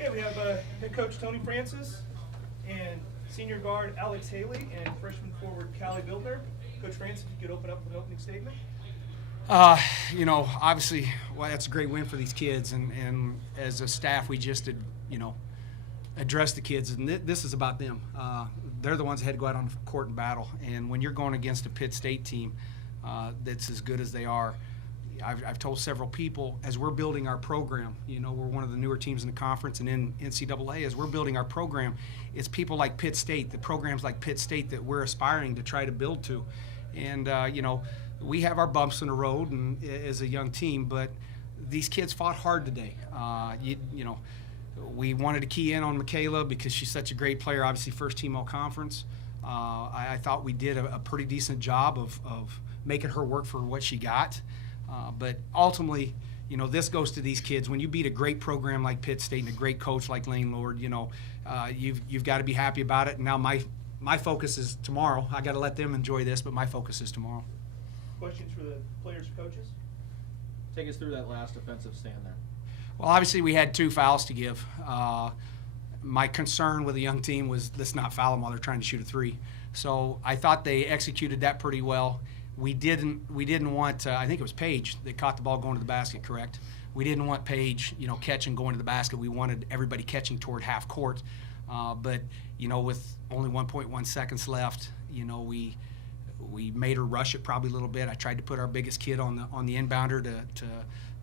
Okay, we have head coach Tony Francis and senior guard Alex Haley and freshman forward Callie Bildner. Coach Francis, if you could open up with an opening statement. Obviously, well, that's a great win for these kids, and as a staff, we just did, address the kids, and this is about them. They're the ones that had to go out on the court and battle, and when you're going against a Pitt State team that's as good as they are, I've told several people, as we're building our program, we're one of the newer teams in the conference and in NCAA, as we're building our program, it's people like Pitt State, the programs like Pitt State that we're aspiring to try to build to. And, we have our bumps in the road and as a young team, but these kids fought hard today. We wanted to key in on MIAA because she's such a great player, obviously first team all-conference. I thought we did a pretty decent job of making her work for what she got. But ultimately, this goes to these kids. When you beat a great program like Pitt State and a great coach like Lindenwood, you've got to be happy about it. And now my focus is tomorrow. I got to let them enjoy this, but my focus is tomorrow. Questions for the players and coaches? Take us through that last offensive stand there. Well, obviously we had 2 fouls to give. My concern with the young team was let's not foul them while they're trying to shoot a 3. So I thought they executed that pretty well. We didn't want, I think it was Paige that caught the ball going to the basket, correct? We didn't want Paige, catching going to the basket. We wanted everybody catching toward half court. But, with only 1.1 seconds left, we made her rush it probably a little bit. I tried to put our biggest kid on the inbounder to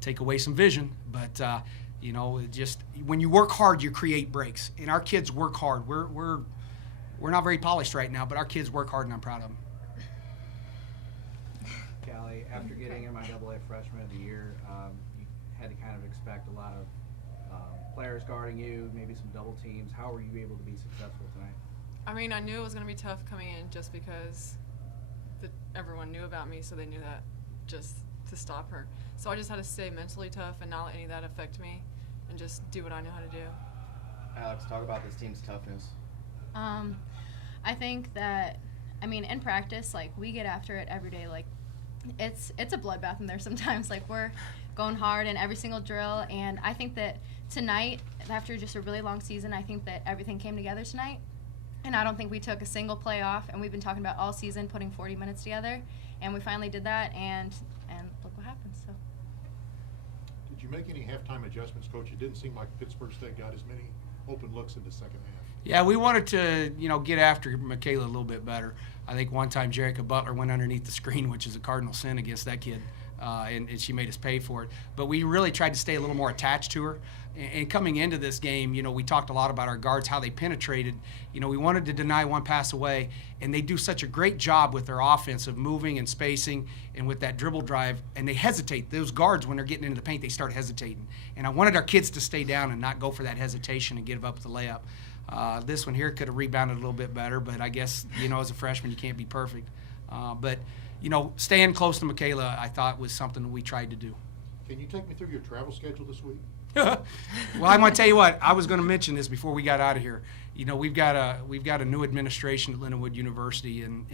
take away some vision. But, just when you work hard, you create breaks. And our kids work hard. We're not very polished right now, but our kids work hard, and I'm proud of them. Callie, after getting MIAA Freshman of the Year, you had to kind of expect a lot of players guarding you, maybe some double teams. How were you able to be successful tonight? I mean, I knew it was going to be tough coming in just because everyone knew about me, so they knew that just to stop her. So I just had to stay mentally tough and not let any of that affect me and just do what I know how to do. Alex, talk about this team's toughness. I think that, in practice, we get after it every day. It's a bloodbath in there sometimes. We're going hard in every single drill, and I think that tonight, after just a really long season, I think that everything came together tonight. And I don't think we took a single play off, and we've been talking about all season putting 40 minutes together, and we finally did that, and look what happened. So. Did you make any halftime adjustments, Coach? It didn't seem like Pittsburg State got as many open looks in the second half. Yeah, we wanted to, get after MIAA a little bit better. I think one time Jerica Butler went underneath the screen, which is a cardinal sin against that kid, and she made us pay for it. But we really tried to stay a little more attached to her. And coming into this game, we talked a lot about our guards, how they penetrated. We wanted to deny one pass away, and they do such a great job with their offense of moving and spacing and with that dribble drive, and they hesitate. Those guards, when they're getting into the paint, they start hesitating. And I wanted our kids to stay down and not go for that hesitation and give up the layup. This one here could have rebounded a little bit better, but I guess, as a freshman, you can't be perfect. But staying close to MIAA, I thought was something that we tried to do. Can you take me through your travel schedule this week? Well, I'm going to tell you what. I was going to mention this before we got out of here. We've got a new administration at Lindenwood University, and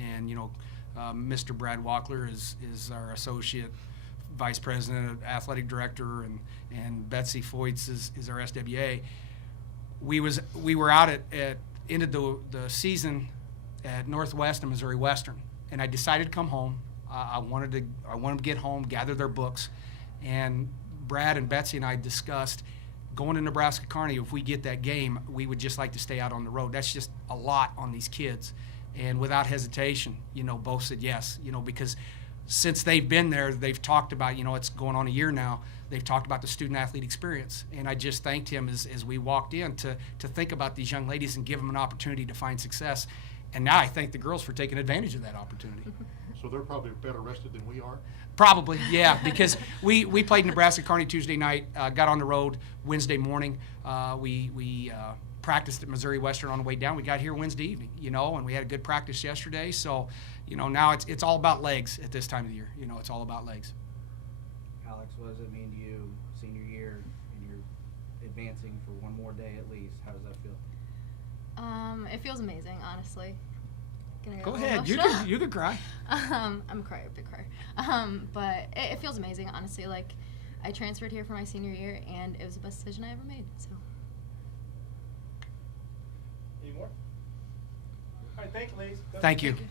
Mr. Brad Walkler is our associate vice president, athletic director, and Betsy Foyts is our SWA. We were out at ended the season at Northwest and Missouri Western, and I decided to come home. I wanted to get home, gather their books, and Brad and Betsy and I discussed going to Nebraska Kearney. If we get that game, we would just like to stay out on the road. That's just a lot on these kids, and without hesitation, both said yes. Because since they've been there, they've talked about, it's going on a year now. They've talked about the student-athlete experience, and I just thanked him as we walked in to think about these young ladies and give them an opportunity to find success. And now I thank the girls for taking advantage of that opportunity. So they're probably better rested than we are? Probably, yeah, because we played Nebraska Kearney Tuesday night, got on the road Wednesday morning. We practiced at Missouri Western on the way down. We got here Wednesday evening, and we had a good practice yesterday. So, now it's all about legs at this time of the year. It's all about legs. Alex, what does it mean to you, senior year, and you're advancing for one more day at least? How does that feel? It feels amazing, honestly. Go ahead, you could cry. I'm a crier, big crier. But it feels amazing, honestly. I transferred here for my senior year, and it was the best decision I ever made. So. Any more? All right, thank you, ladies. Thank you. Thank you.